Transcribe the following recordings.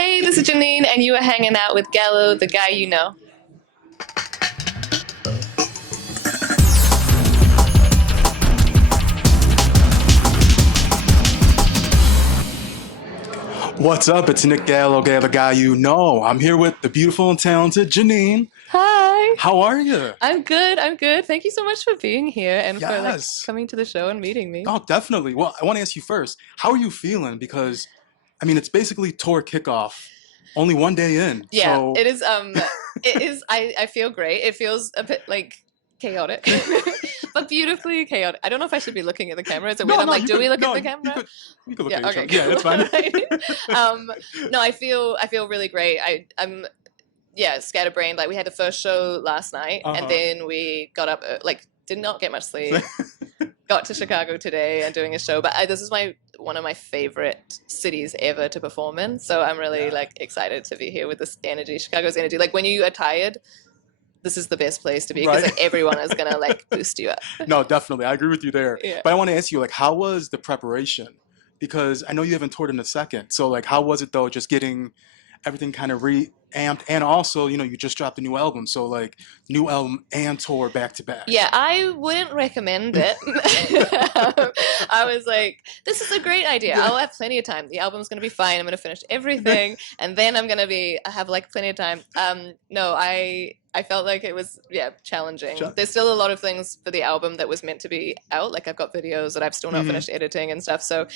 Hey, this is Janine, and you are hanging out with Gallo, the guy you know. What's up? It's Nick Gallo, the guy you know. I'm here with the beautiful and talented Janine. Hi. How are you? I'm good. I'm good. Thank you so much for being here and for Yes. coming to the show and meeting me. Oh, definitely. Well, I want to ask you first. How are you feeling? Because, I mean, it's basically tour kickoff, only one day in. Yeah, So, it is. It is. I feel great. It feels a bit like chaotic, but beautifully chaotic. I don't know if I should be looking at the camera. Is it weird? no, I'm no, like, you do we could, look at no, the you camera? could, you could look Yeah. at each Okay. other. Yeah, that's Cool. fine. No, I feel really great. I'm yeah, scatterbrained. Like we had the first show last night, and Uh-huh. then we got up like did not get much sleep. Got to Chicago today and doing a show, but this is my one of my favorite cities ever to perform in. So I'm really Yeah. like excited to be here with this energy, Chicago's energy. Like when you are tired, this is the best place to be because Right. like everyone is gonna like boost you up. No, definitely. I agree with you there. Yeah. But I want to ask you, like, how was the preparation? Because I know you haven't toured in a second. So, like, how was it though, just getting everything kind of reamped? And also, you just dropped a new album. So, like, new album and tour back to back. Yeah, I wouldn't recommend it. I was like, this is a great idea. I'll have plenty of time. The album's going to be fine. I'm going to finish everything, and then I'm going to have like plenty of time. No, I felt like it was challenging. Sure. There's still a lot of things for the album that was meant to be out. Like I've got videos that I've still not finished editing and stuff. So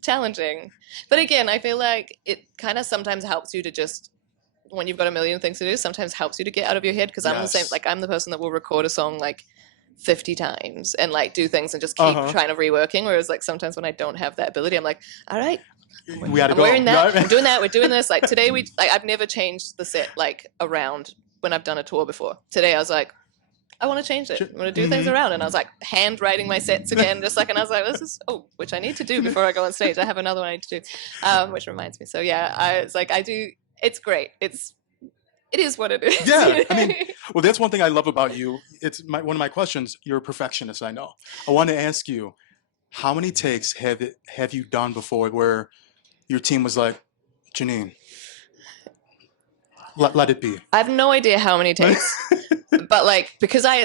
challenging. But again, I feel like it kind of sometimes helps you to just when you've got a million things to do, sometimes helps you to get out of your head because I'm the same. Yes. Like I'm the person that will record a song like 50 times and like do things and just keep trying to reworking. Whereas like sometimes when I don't have that ability, I'm like, all right, We had to I'm go. wearing that. Right? I'm doing that. We're doing this. Like today, I've never changed the set like around when I've done a tour before. Today I was like, I want to change it. I want to do things around. And I was like handwriting my sets again, just like, and I was like, this is, which I need to do before I go on stage. I have another one I need to do, which reminds me. So yeah, it's great. It is what it is. Yeah, I mean, well, that's one thing I love about you. It's one of my questions. You're a perfectionist, I know. I want to ask you, how many takes have you done before where your team was like, Janine, let it be? I have no idea how many takes, but like because I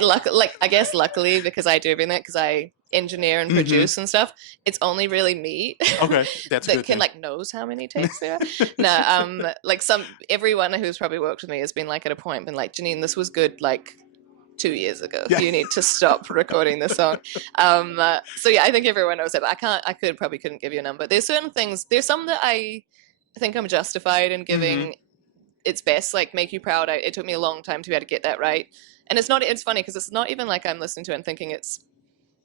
guess luckily because I do everything because I engineer and produce and stuff, it's only really me. Okay, that's that good. can like knows how many takes there are. No, like everyone who's probably worked with me has been like at a point been like, Janine, this was good like 2 years ago. Yeah. You need to stop recording this song. So yeah, I think everyone knows that. But probably couldn't give you a number. There's certain things. There's some that I think I'm justified in giving its best. Like Make You Proud. It took me a long time to be able to get that right. And it's not. It's funny because it's not even like I'm listening to it and thinking it's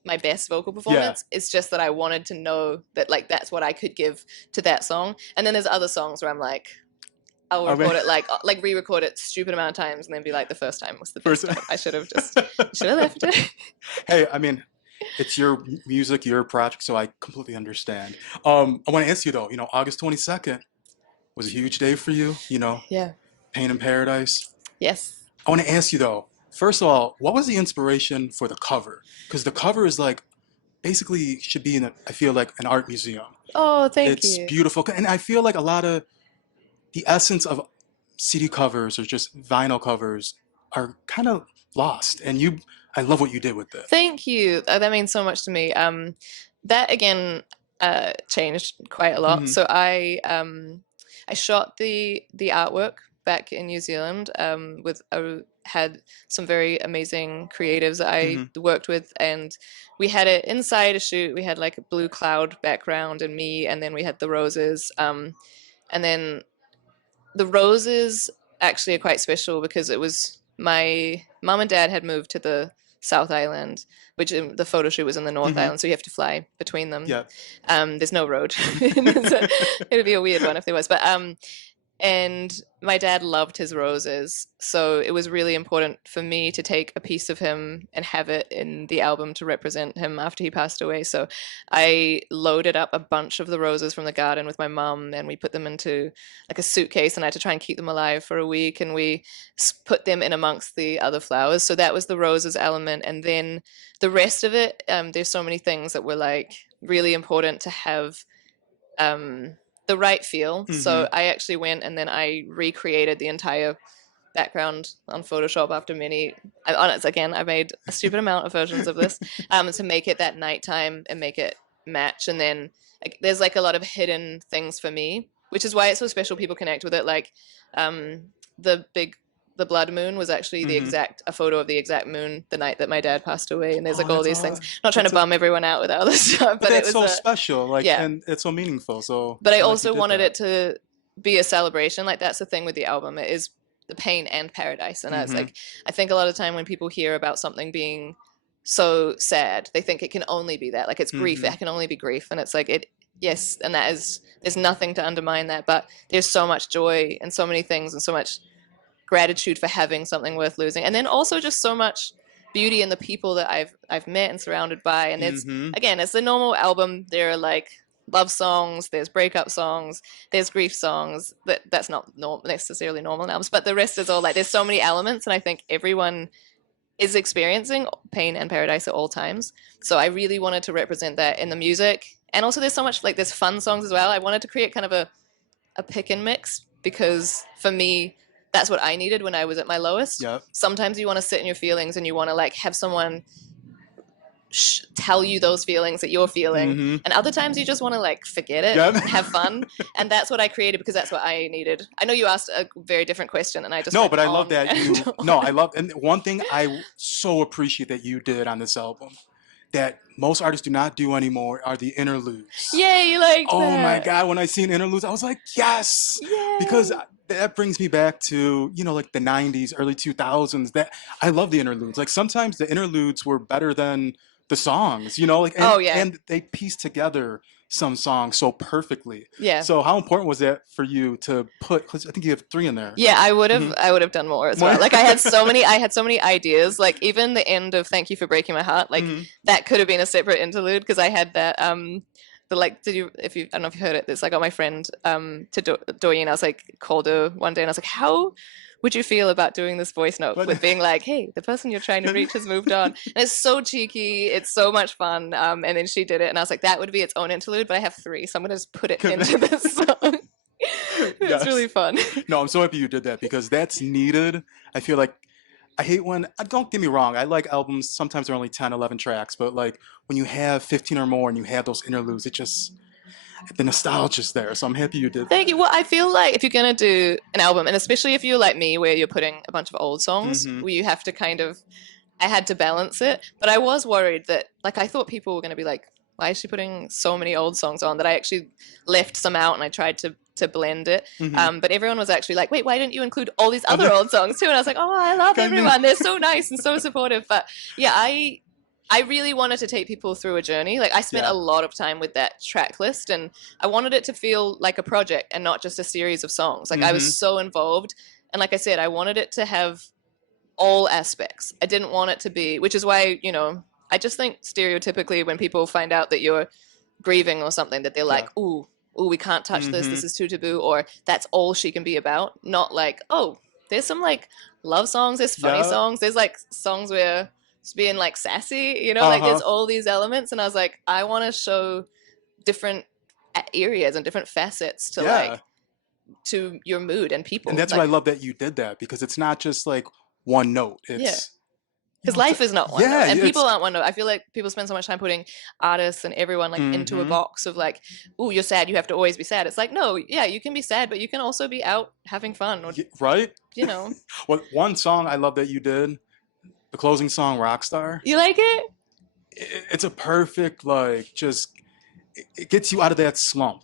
my best vocal performance. It's just that I wanted to know that like that's what I could give to that song. And then there's other songs where I'm like, I'll record it like re-record it stupid amount of times and then be like the first time was the best time. I should have left it. Hey, I mean, it's your music, your project, so I completely understand. I want to ask you though, August 22nd was a huge day for you, Yeah. Pain in Paradise. Yes. I want to ask you though, first of all, what was the inspiration for the cover? Because the cover is like, basically should be I feel like an art museum. Oh, thank you. It's beautiful. And I feel like a lot of the essence of CD covers or just vinyl covers are kind of lost. And I love what you did with it. Thank you. That means so much to me. That again changed quite a lot. So I shot the artwork back in New Zealand had some very amazing creatives that I worked with, and we had it inside a shoot. We had like a blue cloud background and me, and then we had the roses. And then the roses actually are quite special because it was my mom and dad had moved to the South Island, which the photo shoot was in the North Island, so you have to fly between them. Yeah. There's no road. It'd be a weird one if there was, but and my dad loved his roses, so it was really important for me to take a piece of him and have it in the album to represent him after he passed away. So I loaded up a bunch of the roses from the garden with my mum, and we put them into like a suitcase, and I had to try and keep them alive for a week, and we put them in amongst the other flowers. So that was the roses element, and then the rest of it, there's so many things that were like really important to have the right feel. Mm-hmm. So I actually went and then I recreated the entire background on Photoshop after many. Honest, again, I made a stupid amount of versions of this to make it that nighttime and make it match. And then like, there's like a lot of hidden things for me, which is why it's so special. People connect with it. Like um, the big. The blood moon was actually the Mm-hmm. exact a photo of the exact moon the night that my dad passed away, and there's Oh, like all that's these things. all. Not trying to That's a. bum everyone out with all this stuff, But but it that's was so a special. Like, yeah. and it's so meaningful. So But I I like you also did wanted that. it to be a celebration. Like that's the thing with the album. It is the pain and paradise. And I was Mm-hmm. like, I think a lot of the time when people hear about something being so sad, they think it can only be that. Like it's grief. Mm-hmm. It can only be grief. And it's like it yes, and that is there's nothing to undermine that. But there's so much joy and so many things and so much gratitude for having something worth losing. And then also just so much beauty in the people that I've met and surrounded by. And it's Mm-hmm. again, it's the normal album. There are like love songs, there's breakup songs, there's grief songs. That's not necessarily normal albums, but the rest is all like there's so many elements, and I think everyone is experiencing pain and paradise at all times. So I really wanted to represent that in the music. And also there's so much like there's fun songs as well. I wanted to create kind of a pick and mix because for me that's what I needed when I was at my lowest. Yep. Sometimes you want to sit in your feelings and you want to like have someone tell you those feelings that you're feeling, Mm-hmm. and other times you just want to like forget it Yep. and have fun. And that's what I created because that's what I needed. I know you asked a very different question and I just No, went but I love on that and you. No, I on. love, and one thing I so appreciate that you did on this album that most artists do not do anymore are the interludes. Yay, you liked Oh my that. God, when I seen interludes, I was like, yes, because Yay. that brings me back to, like the 90s, early 2000s. That I love the interludes. Like sometimes the interludes were better than the songs, like Oh yeah. and they piece together some songs so perfectly. Yeah. So how important was that for you to put, 'cause I think you have three in there. Yeah, Hmm. I would have done more as More. well. Like I had so many ideas. Like even the end of Thank You for Breaking My Heart, like Hmm. that could have been a separate interlude because I had that the like did you if you I don't know if you heard it, this I got my friend to Doreen, I was like called her one day and I was like, how would you feel about doing this voice note But with being like, hey, the person you're trying to reach has moved on? And it's so cheeky, it's so much fun. And then she did it and I was like, that would be its own interlude, but I have three, so I'm gonna just put it into this song. It's Yes. really fun. No, I'm so happy you did that because that's needed. I feel like I hate when, don't get me wrong, I like albums, sometimes they're only 10, 11 tracks, but like when you have 15 or more and you have those interludes, it just, the nostalgia's there. So I'm happy you did Thank that. you. Well, I feel like if you're gonna do an album, and especially if you're like me, where you're putting a bunch of old songs, Hmm. where you have to kind of, I had to balance it. But I was worried that, like, I thought people were gonna be like, why is she putting so many old songs on? That I actually left some out, and I tried to blend it. Hmm. But everyone was actually like, wait, why didn't you include all these other old songs too? And I was like, oh, I love Kind of. everyone. They're so nice and so supportive. But yeah, I really wanted to take people through a journey. Like I spent Yeah. a lot of time with that track list and I wanted it to feel like a project and not just a series of songs. Like I was Hmm. so involved. And like I said, I wanted it to have all aspects. I didn't want it to be, which is why, I just think stereotypically when people find out that you're grieving or something, that they're Yeah. like, ooh, we can't touch this. Hmm. This is too taboo. Or that's all she can be about. Not like, oh, there's some like love songs. There's funny Yeah. songs. There's like songs where it's being like sassy, like Uh-huh. there's all these elements. And I was like, I want to show different areas and different facets to Yeah. like, to your mood and And people. that's what I Like, love that you did that because it's not just like one note. yeah. It's, Because life is not one note, yeah, and people it's, aren't one note. I feel like people spend so much time putting artists and everyone like into a hmm, box of like, "Ooh, you're sad. You have to always be sad." It's like, no, yeah, you can be sad, but you can also be out having fun, or right? you know, Well, one song I love that you did, the closing song, Rockstar. you like it. It's a perfect, like, just, it gets you out of that slump.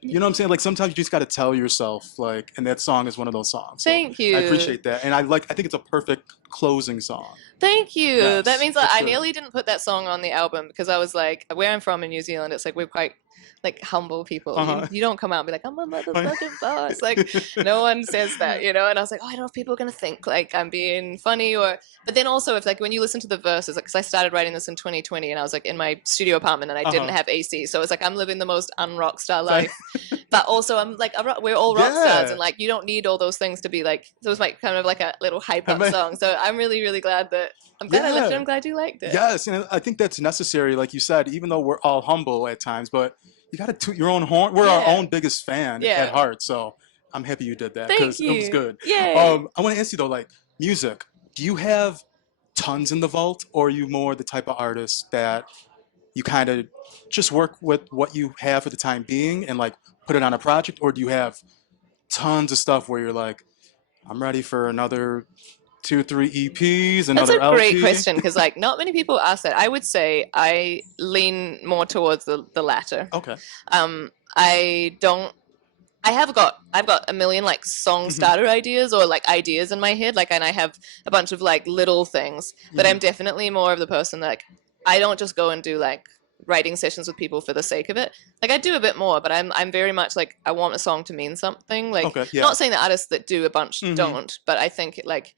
You know what I'm saying? Like sometimes you just got to tell yourself, like, and that song is one of those songs. So Thank I you. appreciate that, and I think it's a perfect closing song. Thank you. That Yes, means like, it's I good. nearly didn't put that song on the album because I was like, where I'm from in New Zealand, it's like we're quite like humble people. Uh You don't come out and be like, I'm a huh. motherfucking boss. Like no one says that, And I was like, oh, I don't know if people are gonna think like I'm being funny or. But then also, if like when you listen to the verses, like, because I started writing this in 2020 and I was like in my studio apartment and I Uh didn't huh. have AC, so it's like I'm living the most unrock star life. But also, I'm like, we're all rock stars, Yeah. and like you don't need all those things to be like. So it was like kind of like a little hype up song. So I'm really, really glad that I'm glad I lifted it. Yeah. I'm glad you liked it. Yes, and I think that's necessary, like you said, even though we're all humble at times, but you got to toot your own horn. We're our Yeah. own biggest fan at Yeah. heart, so I'm happy you did that Thank because it was you. good. Yay. I want to ask you though, like music. Do you have tons in the vault, or are you more the type of artist that you kind of just work with what you have for the time being and like put it on a project, or do you have tons of stuff where you're like, I'm ready for another two, three EPs, That's another a great LP? question because like not many people ask that. I would say I lean more towards the latter. Okay. I don't I've got a million like song Hmm. starter ideas or like ideas in my head like and I have a bunch of like little things, but Hmm. I'm definitely more of the person that like I don't just go and do like writing sessions with people for the sake of it. Like I do a bit more, but I'm very much like I want a song to mean something. Like Okay. Yeah. not saying that artists that do a bunch Hmm. don't, but I think like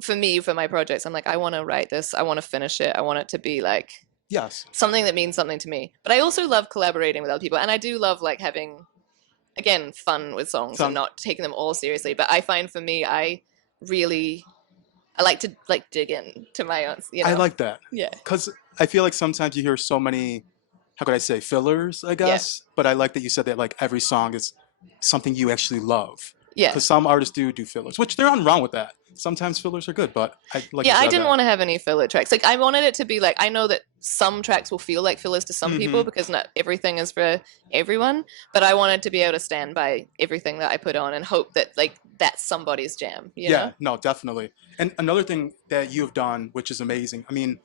for me for my projects I'm like I want to write this, I want to finish it, I want it to be like Yes. something that means something to me. But I also love collaborating with other people and I do love like having again fun with songs and Some. not taking them all seriously. But I find for me, really I like to like dig in to my own, I like that Yeah, because I feel like sometimes you hear so many, how could I say, fillers, I yeah, guess. But I like that you said that like every song is something you actually love. yeah, Because some artists do fillers, which there aren't wrong with that. Sometimes fillers are good, but I like you yeah. I said didn't that. want to have any filler tracks. Like I wanted it to be like I know that some tracks will feel like fillers to some Hmm. people because not everything is for everyone. But I wanted to be able to stand by everything that I put on and hope that like that's somebody's jam. You Yeah, know? no, definitely. And another thing that you've done, which is amazing. I mean,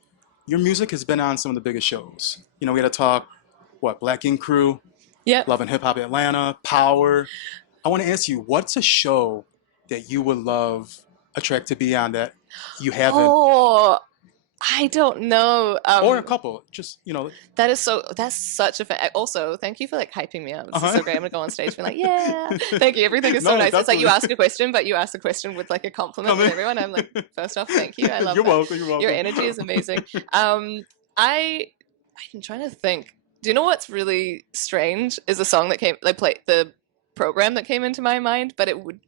your music has been on some of the biggest shows. You know, we had to talk, what, Black Ink Crew, Yep. Love and Hip Hop Atlanta, Power. I want to ask you, what's a show that you would love a track to be on that you haven't, Oh, I don't know. or a couple, just, you know, That is so. That's such a. Also, thank you for like hyping me up. This is uh-huh. so great. I'm gonna go on stage and be like, yeah, thank you. Everything is so No, nice. It's like you definitely. ask a question, but you ask the question with like a compliment Come with in. everyone. I'm like, first off, thank you. I love You're that. welcome, you're Your welcome. energy is amazing. I I'm trying to think. Do you know what's really strange? Is a song that came like play the program that came into my mind, but it would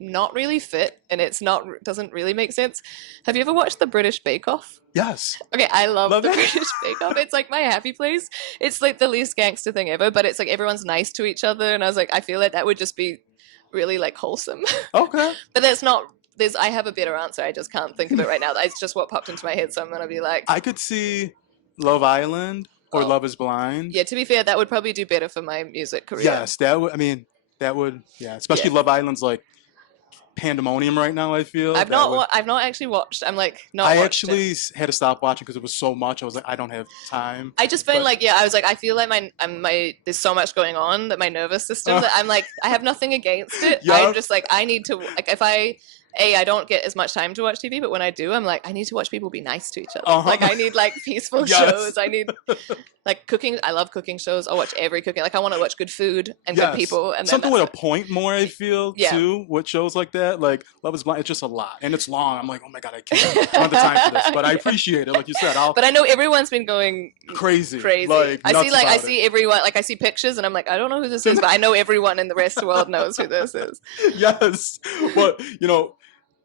not really fit and it's not doesn't really make sense. Have you ever watched the British Bake Off? Yes. Okay, I love Love the it. British Bake Off. It's like my happy place. It's like the least gangster thing ever, but it's like everyone's nice to each other, and I was like, I feel like that would just be really like wholesome. Okay. But that's not. There's. I have a better answer. I just can't think of it right now. It's just what popped into my head, so I'm gonna be like, I could see Love Island or oh, Love is Blind. yeah. To be fair, that would probably do better for my music career. Yes, that would, I mean, that would, yeah, Yeah. especially Love Island's like pandemonium right now, I feel. That would, I've not actually watched. I'm like not I watched it. actually had to stop watching because it was so much. I was like, I don't have time. I just find But, like yeah, I was like I feel like my there's so much going on that my nervous system uh, that I'm like I have nothing against it. I'm yeah, just like I need to like if I don't get as much time to watch TV, but when I do, I'm like I need to watch people be nice to each other. Like uh-huh. I need like peaceful Yes. shows. I need like cooking. I love cooking shows. I'll watch every cooking. Like I want to watch good food and good Yes. people, and then Something with that's a it. point more, I feel, Yeah. too, with shows like that. Like Love is Blind, it's just a lot. And it's long. I'm like, oh my God, I can't. I don't have the time for this. But I Yeah. appreciate it. Like you said, I'll But I know everyone's been going crazy. crazy. Like nuts I about it. see everyone like I see pictures and I'm like I don't know who this is, but I know everyone in the rest of the world knows who this is. Yes. But, you know,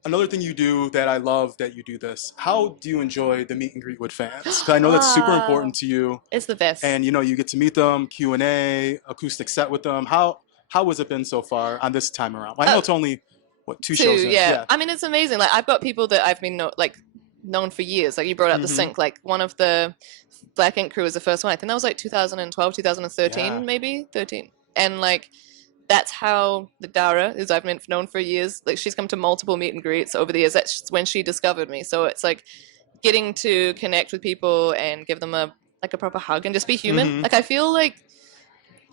another thing you do that I love that you do this, how do you enjoy the meet and greet with fans? Because I know that's super important Oh, to you. it's the best. And, you know, you get to meet them, Q&A, acoustic set with them. How has it been so far on this time around? Well, I know Oh, it's only, what, two too, shows in? yeah. Yeah. I mean, it's amazing. Like I've got people that I've been like known for years. Like you brought up the Mm-hmm. sync. Like one of the Black Ink Crew was the first one. I think that was like 2012, Yeah. 2013, maybe 13. And like that's how the Dara, who's I've been known for years, like she's come to multiple meet and greets over the years. That's when she discovered me. So it's like getting to connect with people and give them a like a proper hug and just be human. Mm-hmm. Like I feel like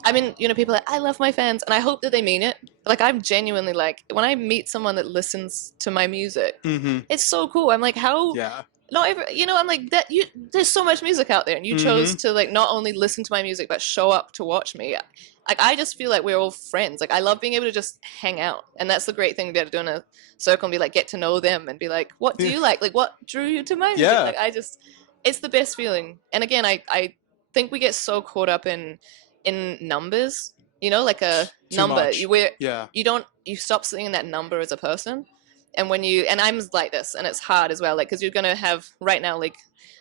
I mean, you know, people are like, I love my fans, and I hope that they mean it. But like, I'm genuinely like, when I meet someone that listens to my music, Mm-hmm. it's so cool. I'm like, how Yeah. not every, you know, I'm like that. You there's so much music out there, and you chose Mm-hmm. to like not only listen to my music but show up to watch me. Like, I just feel like we're all friends. Like, I love being able to just hang out, and that's the great thing to be able to do in a circle and be like, get to know them and be like, what do Yeah. you like? Like, what drew you to my music? Yeah. Like, it's the best feeling. And again, I think we get so caught up in numbers, you know, like a Too number. much. Yeah. You stop seeing that number as a person. and when you and I'm like this, and it's hard as well, like because you're gonna have right now, like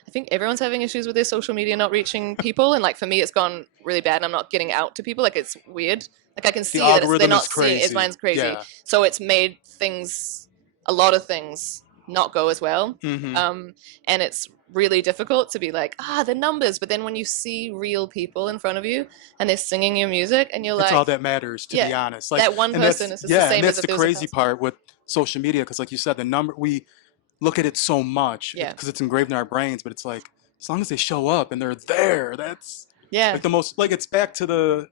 I think everyone's having issues with their social media not reaching people, and like for me, it's gone really bad, and I'm not getting out to people. Like it's weird. Like I can The see that they're algorithm is not seeing it. crazy. Mine's crazy, Yeah. so it's made things, a lot of things, not go as well. Hmm. And it's really difficult to be like, the numbers, but then when you see real people in front of you and they're singing your music, and you're It's like, all that matters, to be yeah, honest. Like, that one and person that's is just the yeah, and same as that's if the there was a crazy thousand. part with social media, because like you said, the number we look at it so much Yeah, because it's engraved in our brains, but it's like as long as they show up and they're there, that's yeah, like the most like it's back to the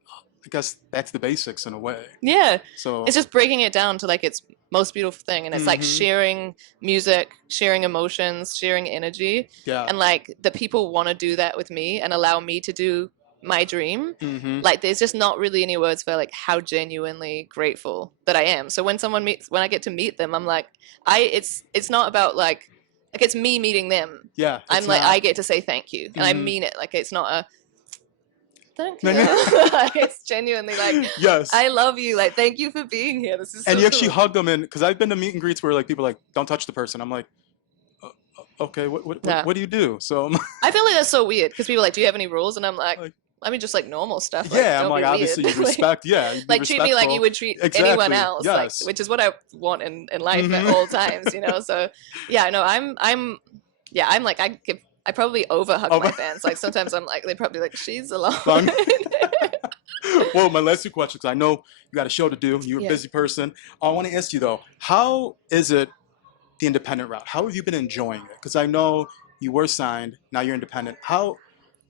I guess back to the basics in a way. yeah. So, It's just breaking it down to like its most beautiful thing, and it's like hmm, sharing music, sharing emotions, sharing energy, yeah, and like the people want to do that with me and allow me to do my dream. hmm, Like there's just not really any words for like how genuinely grateful that I am. So when I get to meet them, I'm like, it's not about like it's me meeting them. yeah, I'm it's like, not. I get to say thank you, and I Hmm. mean it. Like it's not a thank you. Like, it's genuinely like, Yes. I love you. Like, thank you for being here. This is And so you actually cool. hug them, and because I've been to meet and greets where like people are like don't touch the person. I'm like, "Uh, okay, Yeah. what do you do? So I'm I feel like that's so weird because people are like, do you have any rules? And I'm like, like, I mean, just like normal stuff. Like, yeah, I'm don't be like weird. obviously you respect, yeah, you be Like, treat me like you respectful. would treat anyone Exactly. else. Like, Yes. which is what I want in life at Hmm. all times, you know? So, yeah, no, yeah, I'm like, I probably overhug my Oh, fans. Like, sometimes I'm like, they probably like, she's alone. fun. Well, my last two questions. 'Cause I know you got a show to do. You're a Yeah. busy person. I want to ask you though, how is it the independent route? How have you been enjoying it? Because I know you were signed, now you're independent. How,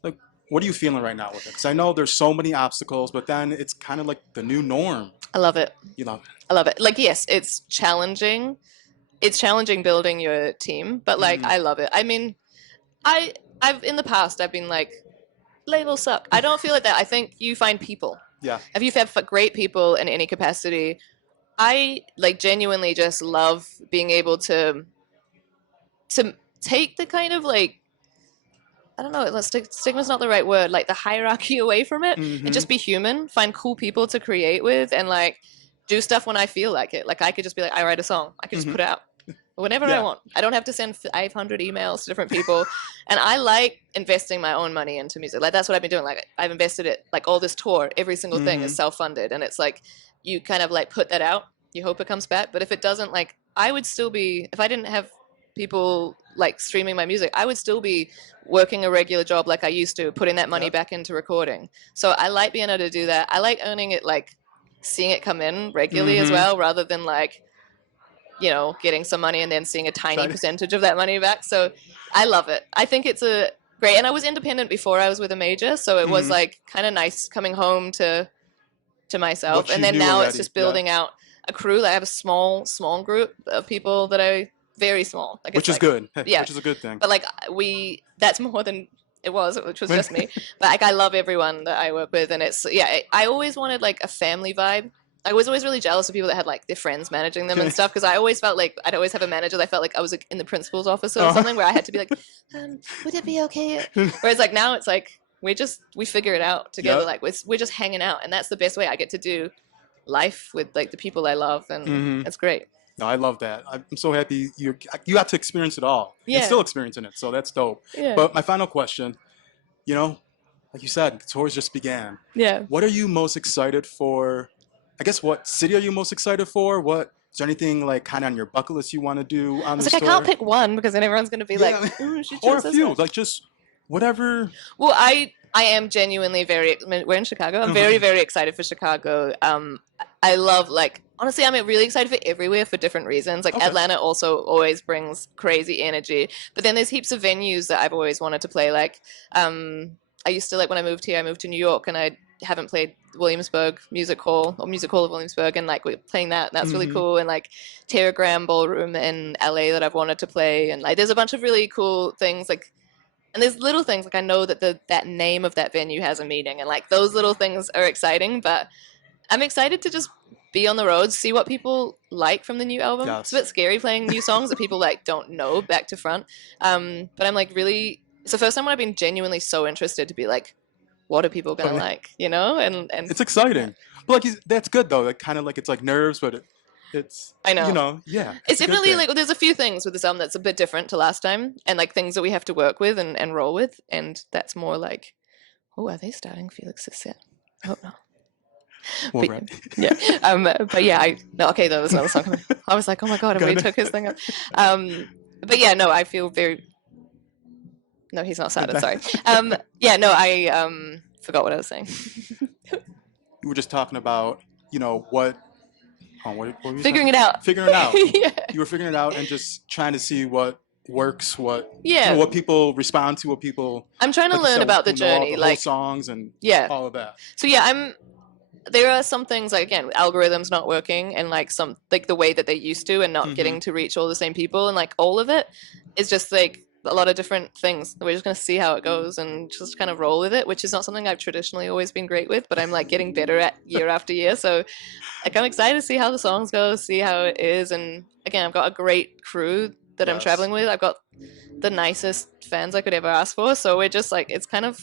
like, what are you feeling right now with it? Because I know there's so many obstacles, but then it's kind of like the new norm. I love it. You know. I love it. Like, yes, it's challenging. It's challenging building your team, but like, Hmm. I love it. I mean, I I've in the past I've been like labels suck. I don't feel like that. I think you find people. Yeah. If you've had great people in any capacity, I like genuinely just love being able to take the kind of like I don't know, stigma's not the right word, like the hierarchy away from it and Hmm. just be human, find cool people to create with and like do stuff when I feel like it. Like I could just be like, I write a song, I could just Hmm. put it out whenever I Yeah. want. I don't have to send 500 emails to different people. And I like investing my own money into music. Like that's what I've been doing. Like I've invested it, like all this tour, every single thing is Hmm. self-funded. And it's like, you kind of like put that out, you hope it comes back. But if it doesn't, like I would still be, if I didn't have people like streaming my music, I would still be working a regular job like I used to, putting that money Yep. back into recording. So I like being able to do that. I like earning it, like seeing it come in regularly as Hmm. well, rather than like, getting some money and then seeing a tiny Try. percentage of that money back. So I love it. I think it's a great, and I was independent before I was with a major, so it was Hmm. like kind of nice coming home to myself. What And you then knew now it's already. just Yeah. building out a crew. Like I have a small group of people that I very small. Like Which it's is like good. Hey, yeah, which is a good thing. but like that's more than it was, which was just me. But like I love everyone that I work with, and it's yeah. I always wanted like a family vibe. I was always really jealous of people that had like their friends managing them and stuff because I always felt like I'd always have a manager that I felt like I was like in the principal's office or Uh, something where I had to be like, would it be okay? Whereas like now it's like we figure it out together. yep. Like we're just hanging out, and that's the best way I get to do life with like the people I love, and Hmm. it's great. No, I love that. I'm so happy you got to experience it all and Yeah, still experiencing it. So that's dope. yeah, But my final question, you know, like you said, the tours just began. yeah. What are you most excited for? I guess what city are you most excited for? What is there anything like kind of on your bucket list you want to do I on was this like, I can't tour? pick one because then everyone's gonna be like, Yeah, "Ooh, she or a chose this few, one." like just whatever. Well, I am genuinely very. I mean, we're in Chicago. I'm very excited for Chicago. I love like honestly, I'm really excited for everywhere for different reasons. Like Okay. Atlanta also always brings crazy energy, but then there's heaps of venues that I've always wanted to play. Like I used to like when I moved here. I moved to New York, and I haven't played Williamsburg Music Hall or Music Hall of Williamsburg, and like we're playing that, and that's really Hmm. cool. And like Terragram Ballroom in LA that I've wanted to play, and like there's a bunch of really cool things like and there's little things like I know that that name of that venue has a meaning, and like those little things are exciting. But I'm excited to just be on the road, see what people like from the new album. It's a Yes. bit scary playing new songs that people like don't know back to front. But I'm like really. It's the first time when I've been genuinely so interested to be like, what are people gonna like, And It's yeah, exciting. But like that's good though. Like kind of like it's like nerves, but It's, I know. yeah, It's it's a good definitely thing. like there's a few things with this album that's a bit different to last time, and like things that we have to work with and roll with, and that's more like, oh, are they starting Felix's set? I hope not. Well, But right. yeah, but yeah, I no, okay, there was another song coming. I was like, oh my god, have we Gonna, took his thing up? But yeah, no, I feel very. No, he's not started. Sorry. Yeah, no, I forgot what I was saying. you were just talking about, what, what were you saying? Figuring it out. Figuring it out. Yeah. You were figuring it out and just trying to see what works, Yeah. what people respond to, what people, I'm trying to like you learn said, about the who know all journey. the whole Like, songs and yeah. all of that. So yeah, there are some things like again algorithms not working and like some like the way that they used to and not Hmm. getting to reach all the same people and like all of it is just like a lot of different things. We're just going to see how it goes and just kind of roll with it, which is not something I've traditionally always been great with, but I'm like getting better at year after year. So like I'm excited to see how the songs go, see how it is. And again, I've got a great crew that I'm Yes. traveling with. I've got the nicest fans I could ever ask for. So we're just like it's kind of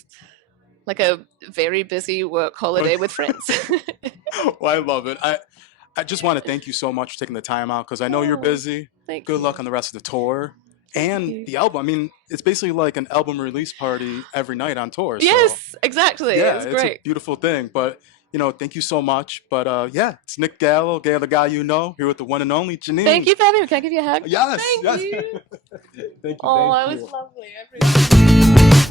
like a very busy work holiday with friends. Well, I love it. I just want to thank you so much for taking the time out because I know you're Oh, busy. thank Good you. luck on the rest of the tour Thank and you. the album. I mean, it's basically like an album release party every night on tour. So Yes, exactly. yeah, It's it's a great. beautiful thing. But thank you so much. But yeah, it's Nick Gallo, Gallo the guy you know, here with the one and only Thank Janine. you for having me. Can I give you a hug? Yes, Thank yes. you. Thank you, Oh, thank that was you. lovely. I appreciate it.